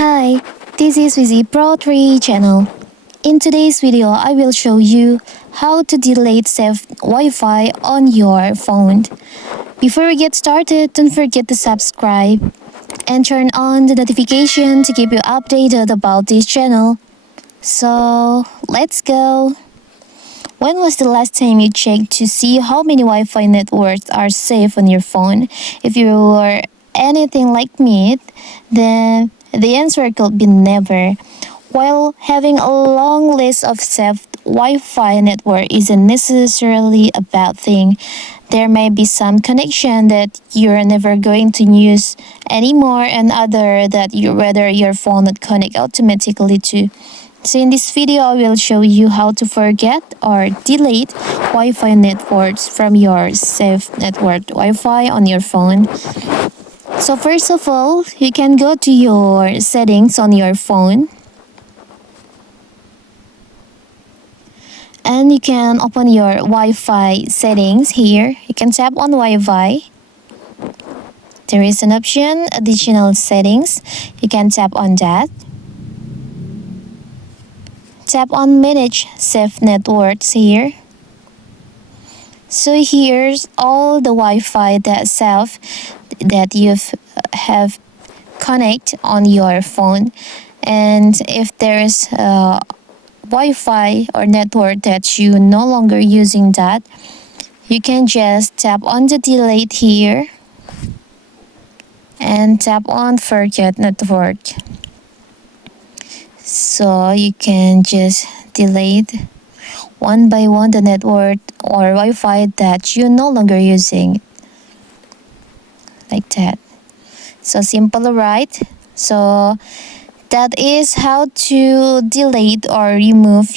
Hi, this is Wizi Pro 3 channel. In today's video, I will show you how to delete saved Wi-Fi on your phone. Before we get started, don't forget to subscribe and turn on the notification to keep you updated about this channel. So, let's go. When was the last time you checked to see how many Wi-Fi networks are safe on your phone? If you were anything like me, then the answer could be never. While having a long list of saved Wi-Fi network isn't necessarily a bad thing, there may be some connection that you're never going to use anymore and other that whether your phone would connect automatically to. So in this video, I will show you how to forget or delete Wi-Fi networks from your saved network Wi-Fi on your phone. So first of all, you can go to your settings on your phone. And you can open your Wi-Fi settings here. You can tap on Wi-Fi. There is an option, additional settings. You can tap on that. Tap on manage saved networks here. So here's all the Wi-Fi that you have connect on your phone. And if there's Wi-Fi or network that you no longer using that, you can just tap on the delete here and tap on forget network. So you can just delete one by one the network or Wi-Fi that you're no longer using, like that. So simple, right? So that is how to delete or remove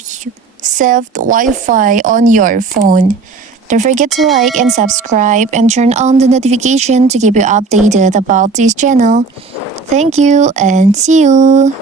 saved Wi-Fi on your phone. Don't forget to like and subscribe and turn on the notification to keep you updated about this channel. Thank you and see you.